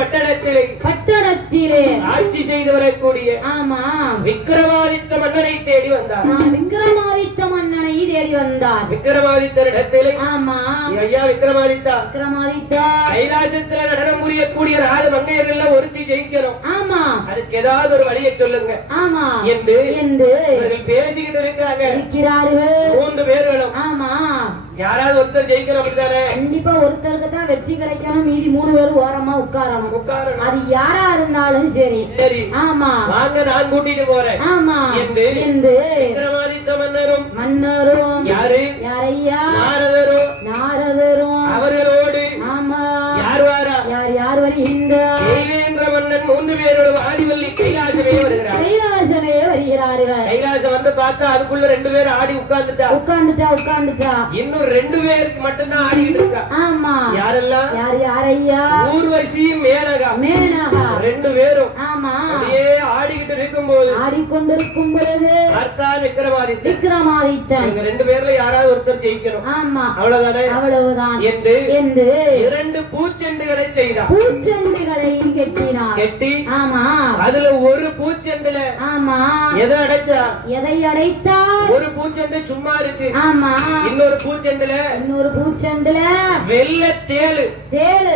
பட்டணத்திலே பட்டணத்திலே ஆட்சி செய்து வரக்கூடிய ஆமா. விக்ரமாதித்த மன்னனை தேடி வந்தார். விக்ரமாதித்த மன்னனை தேடி வந்தார். விக்ரமாதித்தரிடத்திலே ஆமா. ஐயா விக்ரமாதித்தா விக்ரமாதித்தா கைலாசத்துல நடனம் புரியக்கூடிய நாலு மங்கையர்கள்ல ஒருத்தி ஜெயிக்கணும். ஆமா. அதுக்கு ஏதாவது ஒரு வழியை சொல்லுங்க. ஆமா. என்று என்று இவர்கள் பேசிக்கிட்டு இருக்காங்க. இருக்கிறார்கள். மூன்று பேர்களும். ஆமா. யாராவது ஒருத்தர் ஜெயிக்கணும் அப்படித்தானே? கண்டிப்பா ஒருத்தருக்கு தான் வெற்றி கிடைக்கணும். மீதி மூணு பேரும் ஓரமா உட்காரணும். உட்காரணும். அது யாரா இருந்தாலும் சரி. சரி. ஆமா. வாங்க நான் கூட்டிட்டு போறேன். ஆமா. என்று என்று விக்ரமாதித்த மன்னரும் மன்னரும் யாரு? யாரையா? நாரதரும். நாரதரும். அவர்களோடு ஆமா. யார் வாரா? யார் யார் வருகின்றார்? தேவேந்திர மன்னன் மூன்று பேரோட ஆடிவல்லி கைலாசமே வருகிறார் வருகிறார்கள் கைலாசம் வந்து பார்த்தா அதுக்குள்ள ரெண்டு பேர் ஆடி உட்கார்ந்துட்டா? உட்கார்ந்துட்டா உட்கார்ந்துட்டா. இன்னும் ரெண்டு பேருக்கு மட்டும்தான் ஆடிக்கிட்டு இருக்கா? ஆமா. யாரெல்லாம்? யார் யாரையா ஊர்வசி மேனகா. மேனகா. ரெண்டு பேரும் ஆமா. அப்படியே ஆடிக்கிட்டு இருக்கும்போது ஆடிக்கொண்டிருக்கும் பொழுது பார்த்தான் விக்ரமாதித்தன் விக்ரமாதித்தன் இவங்க ரெண்டு பேர்ல யாராவது ஒருத்தர் ஜெயிக்கணும். ஆமா. அவ்வளவுதானே? அவ்வளவுதான். என்று என்று இரண்டு பூச்செண்டுகளை செய்தான். பூச்செண்டுகளை கெட்டினார் கெட்டி ஆமா. அதுல ஒரு பூச்செண்டுல ஆமா. எதை அடைச்சா? எதை அடைத்தார் ஒரு பூச்செண்டு சும்மா இருக்கு. ஆமா. இன்னொரு பூச்செண்டுல இன்னொரு பூச்செண்டுல வெள்ள தேளு தேளு.